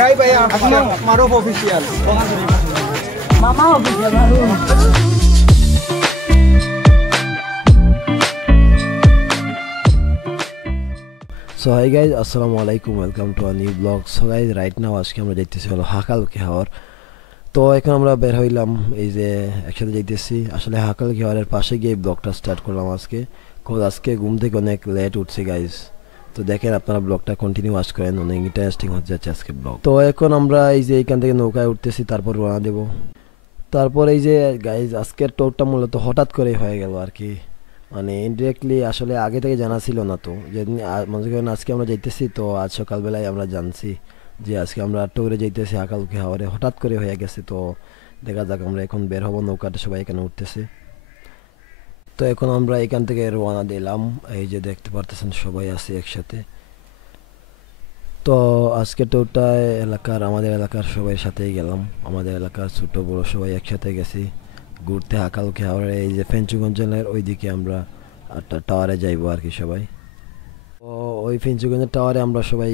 Hai Baya, Maruf official. Mama official Maruf. So hi guys, assalamu alaikum, welcome to a new vlog. So guys, right now আজকে আমরা যাইতেছি হলো হাকাল কেহাওয়ার। তো এখন আমরা বের হইলাম, এই যে একসাথে যাইতেছি। আসলে হাকাল কেহাওয়ারের পাশে গিয়ে ব্লগটা স্টার্ট করলাম আজকে। আজকে ঘুম থেকে অনেক লেট উঠছে গাইজ। তো দেখেন আপনারা ব্লগটা কন্টিনিউ ওয়াচ করেন, অনেক ইন্টারেস্টিং হচ্ছে যাচ্ছে আজকে ব্লগ। তো এখন আমরা এই যে এইখান থেকে নৌকায় উঠতেছি, তারপর রওনা দেব। তারপর এই যে গাইজ আজকের ট্যুরটা মূলত হঠাৎ করে হয়ে গেল আর কি, মানে ইনডিরেক্টলি আসলে আগে থেকে জানা ছিল না। তো যেদিন মনে করেন আজকে আমরা যাইতেছি, তো আজ সকালবেলায় আমরা জানছি যে আজকে আমরা ট্যুরে যাইতেছি হাকাল কেহাওয়ারে, হঠাৎ করে হয়ে গেছে। তো দেখা যাক, আমরা এখন বের হবো, নৌকাটা সবাই এখানে উঠতেছে। তো এখন আমরা এখান থেকে রওনা দিলাম, এই যে দেখতে পারতেছেন সবাই আছে একসাথে। তো আজকে ট্যুরটা আমাদের এলাকার সবাই সাথেই গেলাম, আমাদের এলাকার ছোট বড় সবাই একসাথে গেছি ঘুরতে হাকাল কেহাওয়ারে। এই যে ফেঞ্চুগঞ্জের ওইদিকে আমরা টাওয়ারে যাইবো আর কি সবাই। তো ওই ফেঞ্চুগঞ্জের টাওয়ারে আমরা সবাই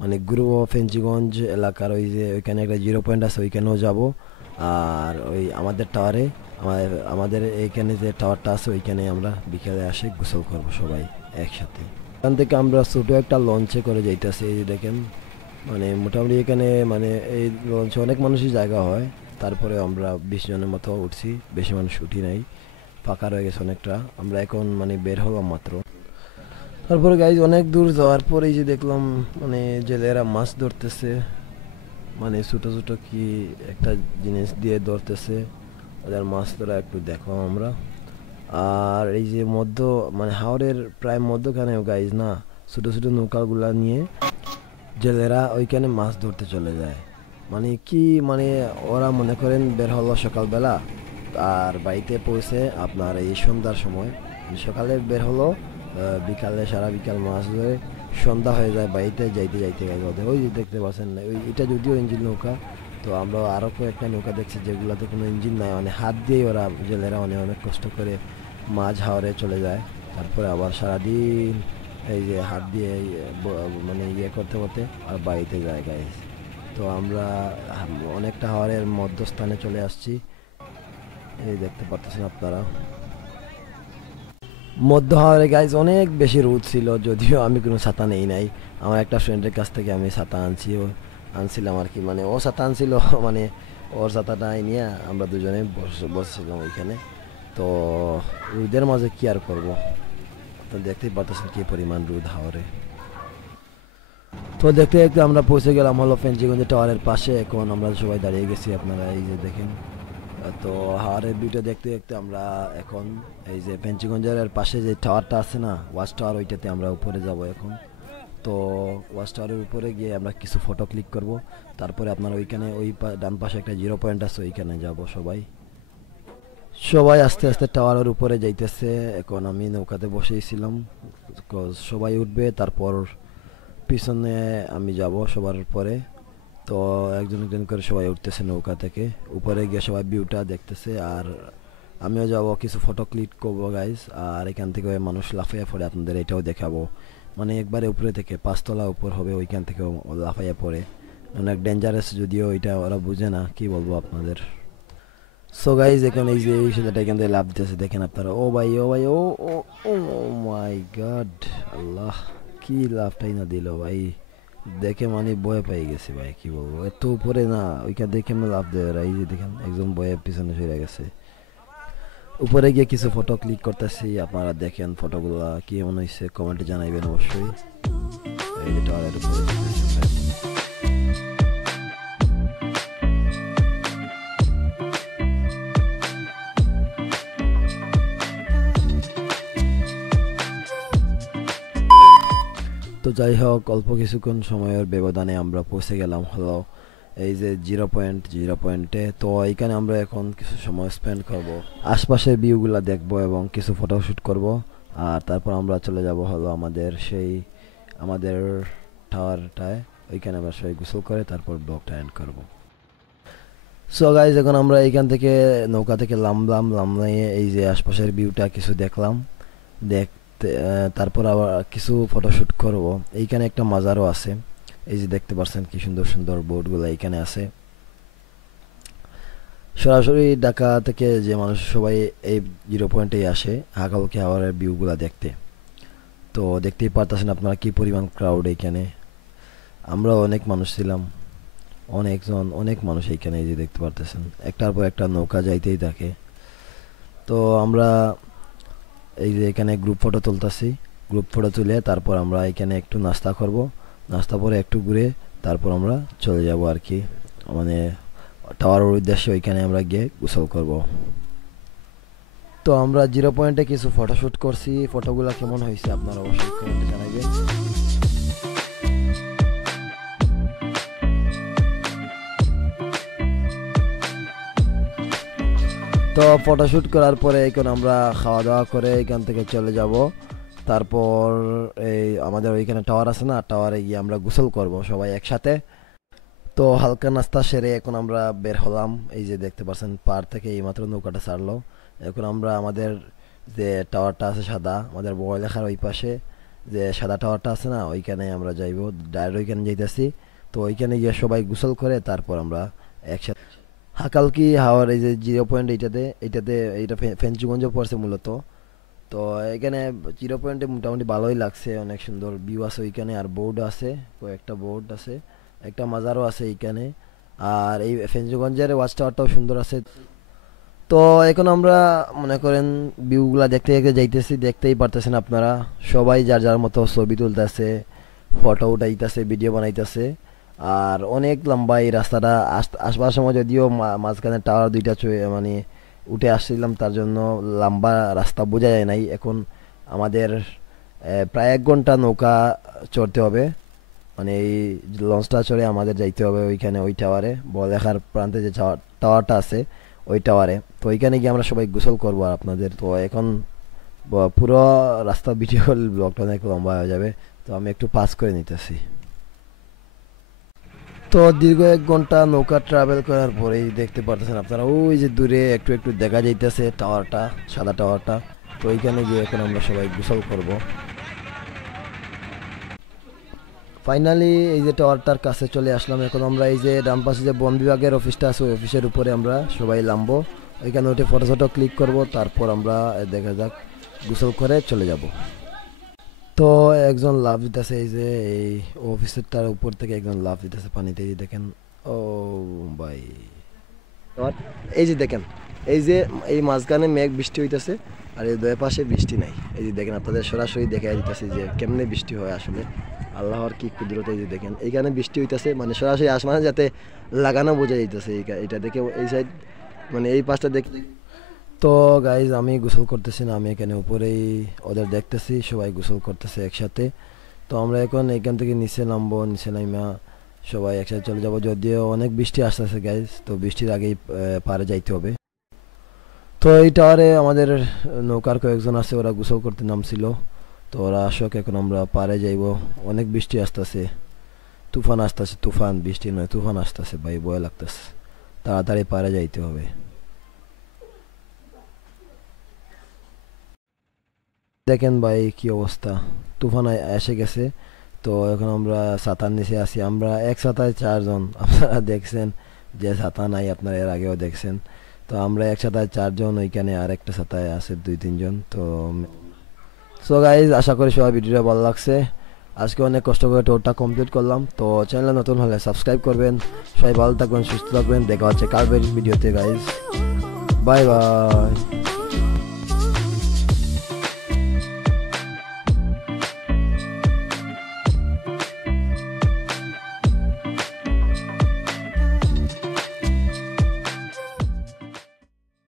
মানে ঘুরবো। ফেঞ্চুগঞ্জ এলাকার ওই যে ওইখানে একটা 0 পয়েন্ট আছে, ওইখানেও যাব। আর ওই আমাদের টাওয়ারে আমাদের এইখানে যে টাওয়ারটা আছে, ওইখানে আমরা বিকেলে আসে গোসল করবো সবাই একসাথে। এখান থেকে আমরা ছোটো একটা লঞ্চে করে যাইতেছি, এই যে দেখেন। মানে মোটামুটি এখানে মানে এই লঞ্চে অনেক মানুষই জায়গা হয়। তারপরে আমরা 20 জনের মতো উঠছি, বেশি মানুষ উঠি নাই, ফাঁকা রয়ে গেছে অনেকটা। আমরা এখন মানে বের হলাম মাত্র। তারপরে গাইজ অনেক দূর যাওয়ার পরে এই যে দেখলাম মানে জেলেরা মাছ ধরতেছে, মানে ছোটো ছোটো কি একটা জিনিস দিয়ে ধরতেছে। ওদের মাছ ধরা একটু দেখলাম আমরা। আর এই যে মানে হাওরের প্রায় মধ্যখানেও গাইজ না, ছোটো ছোটো নৌকাগুলা নিয়ে জেলেরা ওইখানে মাছ ধরতে চলে যায়। মানে কি মানে ওরা মনে করেন বের হলো সকালবেলা, আর বাড়িতে পৌঁছে আপনার এই সন্ধ্যার সময়। সকালে বের হলো, বিকালে সারা বিকাল মাছ ধরে সন্ধ্যা হয়ে যায়, বাড়িতে যাইতে যাইতে ওদের ওই যে দেখতে পাচ্ছেন না, ওই এটা যদিও ইঞ্জিন নৌকা। তো আমরা আরও কয়েকটা নৌকা দেখছি যেগুলোতে কোনো ইঞ্জিন নাই, মানে হাত দিয়েই ওরা জেলেরা অনেক অনেক কষ্ট করে মাছ হাওরে চলে যায়। তারপরে আবার সারাদিন এই যে হাত দিয়ে মানে করতে করতে আর বাড়িতে যায় গাইজ। তো আমরা অনেকটা হাওরের মধ্যস্থানে চলে আসছি, এই দেখতে পাচ্ছেন আপনারা। মধ্য হাওরে গাইজ অনেক বেশি রোদ ছিল, যদিও আমি কোনো ছাতা নেই নাই। আমার একটা ফ্রেন্ডের কাছ থেকে আমি ছাতা আনছিলাম আর কি, মানে ও ছাতা আনছিল, মানে ওর ছাতাটা নিয়ে আমরা দুজনে বসেছিলাম ওইখানে। তো রোদের মাঝে কি আর করবো, তো দেখতেই পাচ্ছেন কি পরিমাণ রোদ হাওরে। তো দেখতে দেখতে আমরা পৌঁছে গেলাম হলো ফেঞ্চিগঞ্জের টাওয়ারের পাশে। এখন আমরা সবাই দাঁড়িয়ে গেছি, আপনারা এই যে দেখেন। তো হাওরের ভিউটা দেখতে দেখতে আমরা এখন এই যে ফেঞ্চিগঞ্জের পাশে যে টাওয়ারটা আছে না, ওয়াচ টাওয়ার, ওইটাতে আমরা উপরে যাব এখন। তো ওয়াচ টাওয়ারের উপরে গিয়ে আমরা কিছু ফটো ক্লিক করব। তারপরে আপনার ওইখানে ওই ডান পাশে একটা 0 পয়েন্ট আছে, ওইখানে যাব সবাই। সবাই আস্তে আস্তে টাওয়ারের উপরে যাইতেছে। এখন আমি নৌকাতে বসেছিলাম, সবাই উঠবে, তারপর পিছনে আমি যাব সবার পরে। তো একজন একজন করে সবাই উঠতেছে নৌকা থেকে, উপরে গিয়ে সবাই ভিউটা দেখতেছে। আর আমিও যাব, কিছু ফটো ক্লিক করবো গাইজ। আর এখান থেকে মানুষ লাফাইয়া পড়ে, আপনাদের এটাও দেখাবো। মানে একবারে উপরে থেকে 5 তলা উপর হবে, ওইখান থেকে লাফাইয়া পড়ে, অনেক ডেঞ্জারাস, যদিও এটা ওরা বুঝে না, কি বলবো আপনাদের। সো গাইজ এখন এই যে এই ছেলেটা এখান থেকে লাভ দিতেছে, দেখেন আপনারা। ও ভাই ও ভাই ও ও ও মাই গড, আল্লাহ কি লাভটাই না দিল ভাই, দেখে মানে ভয় পেয়ে গেছে ভাই, কি বলবো, এত উপরে না, ওইখান দেখে কেমন লাভ দেয় ওরা। এই যে দেখেন একদম ভয়ে পিছনে সরে গেছে। উপরে গিয়ে কিছু ফটো ক্লিক করতেছি, আপনারা দেখেন ফটোগুলো কি মনে হয়েছে কমেন্টে জানাইবেন অবশ্যই। এই যে টাওয়ারের উপরে তো যাই হোক, অল্প কিছুক্ষণ সময়ের ব্যবধানে আমরা পৌঁছে গেলাম হলো এই যে 0 পয়েন্টে। তো এইখানে আমরা এখন কিছু সময় স্পেন্ড করব, আশপাশের ভিউগুলো দেখব এবং কিছু ফটোশ্যুট করব। আর তারপর আমরা চলে যাব হলো আমাদের টাওয়ারটায়, ওইখানে আমরা সবাই গোসল করে তারপর ব্লগটা এন্ড করব। সো গাইজ এখন আমরা এইখান থেকে নৌকা থেকে নামিয়ে এই যে আশপাশের ভিউটা কিছু দেখলাম, তারপর আবার কিছু ফটোশ্যুট করব। এইখানে একটা মাজারও আছে, এই যে দেখতে পাচ্ছেন কি সুন্দর সুন্দর বোটগুলো এখানে আছে। সরাসরি ঢাকা থেকে যে মানুষ সবাই এই 0 পয়েন্টেই আসে হাকালুকি হাওরের ভিউগুলা দেখতে। তো দেখতেই পারতেছেন আপনারা কি পরিমাণ ক্রাউড এইখানে। আমরা অনেক মানুষ ছিলাম, অনেক মানুষ এইখানে, এই যে দেখতে পারতেছেন একটার পর একটা নৌকা যাইতেই থাকে। তো আমরা এই যে এখানে গ্রুপ ফটো তুলতেছি, গ্রুপ ফটো তুলে তারপর আমরা এখানে একটু নাস্তা করব, নাস্তা পরে একটু ঘুরে তারপর আমরা চলে যাব আর কি, মানে টাওয়ারের উদ্দেশ্যে ওইখানে আমরা গিয়ে গোসল করব। তো আমরা 0 পয়েন্টে কিছু ফটোশুট করছি, ফটোগুলো কেমন হয়েছে আপনারা অবশ্যই কমেন্টে জানাবেন। তো ফটোশুট করার পরে এখন আমরা খাওয়া দাওয়া করে এখান থেকে চলে যাব। তারপর এই আমাদের ওইখানে টাওয়ার আছে না, টাওয়ারে গিয়ে আমরা গোসল করব সবাই একসাথে। তো হালকা নাস্তা সেরে এখন আমরা বের হলাম। এই যে দেখতে পাচ্ছেন পাড় থেকে এইমাত্র নৌকাটা ছাড়লো। এখন আমরা আমাদের যে টাওয়ারটা আছে সাদা, আমাদের বড়লেখার ওই পাশে যে সাদা টাওয়ারটা আছে না, ওইখানে আমরা যাইব, ডাইরেক্ট ওইখানে যাইতেছি। তো ওইখানে গিয়ে সবাই গোসল করে তারপর আমরা একসাথে হাকালুকি হাওয়ার এই যে 0 পয়েন্ট এইটা ফেঞ্চুগঞ্জ পড়ছে মূলত। তো এখানে 0 পয়েন্টে মোটামুটি ভালোই লাগছে, অনেক সুন্দর ভিউ আছে ওইখানে, আর বোর্ড আছে, কয়েকটা বোর্ড আছে, একটা মাজারও আছে এইখানে, আর এই ফেঞ্চুগঞ্জের ওয়াচ টাওয়ারটাও সুন্দর আছে। তো এখন আমরা মনে করেন ভিউগুলা দেখতে দেখতে যাইতেছি, দেখতেই পারতেছেন আপনারা, সবাই যার যার মতো ছবি তুলতেছে, ফটো উঠাইতেছে, ভিডিও বানাইতেছে। আর অনেক লম্বা এই রাস্তাটা, আসবার সময় যদিও মাঝখানে টাওয়ার দুইটা মানে উঠে আসছিলাম, তার জন্য লম্বা রাস্তা বোঝা যায় নাই। এখন আমাদের প্রায় 1 ঘন্টা নৌকা চড়তে হবে, মানে এই লঞ্চটা চড়ে আমাদের যাইতে হবে ওইখানে, ওই টাওয়ারে, বড়লেখার প্রান্তে যে টাওয়ারটা আছে ওই টাওয়ারে। তো ওইখানে গিয়ে আমরা সবাই গোসল করবো। আর আপনাদের তো এখন পুরো রাস্তা ভিডিও ব্লগটা অনেক লম্বা হয়ে যাবে, তো আমি একটু পাস করে নিতেছি। তো দীর্ঘ 1 ঘন্টা নৌকা ট্রাভেল করার পরেই দেখতে পারতেছেন আপনারা ওই যে দূরে একটু একটু দেখা যাইতেছে টাওয়ারটা, সাদা টাওয়ারটা। তো ওইখানে গিয়ে এখন আমরা সবাই গোসল করব। ফাইনালি এই যে টাওয়ারটার কাছে চলে আসলাম। এখন আমরা এই যে ডান পাশে যে বন বিভাগের অফিসটা আছে, ওই অফিসের উপরে আমরা সবাই নামবো, ওইখানে উঠে ফটো ক্লিক করব, তারপর আমরা দেখা যাক গোসল করে চলে যাব। তো একজন লাভ দিতেছে, এই যে এই অফিসেরটার উপর থেকে একজন লাভ দিতেছে পানিতে, এই দেখেন। ও ভাই, এই যে দেখেন, এই যে এই মাঝখানে মেঘ বৃষ্টি হইতেছে, আর এই 2 পাশে বৃষ্টি নাই। এই যে দেখেন, আপনাদের সরাসরি দেখা দিতেছে যে কেমনে বৃষ্টি হয় আসলে, আল্লাহর কি কুদরত। এই যে দেখেন এইখানে বৃষ্টি হইতেছে, মানে সরাসরি আসমানে যাতে লাগানো বোঝা যাইতেছে এইটা দেখে, এই সাইড মানে এই পাশটা দেখতে। তো গাইজ আমি গোসল করতেছি না, আমি এখানে উপরেই ওদের দেখতেছি সবাই গোসল করতেছে একসাথে। তো আমরা এখন এখান থেকে নিচে নামবো, নিচে নামা সবাই একসাথে চলে যাব। যদিও অনেক বৃষ্টি আসতেছে গাইজ, তো বৃষ্টির আগেই পারে যাইতে হবে। তো এই টাওয়ারে আমাদের নৌকার কয়েকজন আছে, ওরা গোসল করতে নামছিল। তো ওরা আসক, এখন আমরা পারে যাইব। অনেক বৃষ্টি আসতেছে, তুফান আসতেছে, তুফান, বৃষ্টি নয় তুফান আসতেছে ভাই, ভয় লাগতেছে, তাড়াতাড়ি পারে যাইতে হবে। দেখেন ভাই কি অবস্থা, তুফান এসে গেছে। তো এখন আমরা ছাতার নিচে আছি, আমরা এক ছাতায় 4 জন, আপনারা দেখছেন যে ছাতা নাই, আপনারা এর আগেও দেখছেন। তো আমরা এক ছাতায় 4 জন, ওইখানে আর একটা ছাতায় আছে 2-3 জন। তো সো গাইজ আশা করি সবাই ভিডিওটা ভালো লাগছে। আজকে অনেক কষ্ট করে ট্যুরটা কমপ্লিট করলাম। তো চ্যানেলে নতুন হলে সাবস্ক্রাইব করবেন। সবাই ভালো থাকবেন, সুস্থ থাকবেন, দেখা হচ্ছে কালকের ভিডিওতে গাইজ, বাই বাই।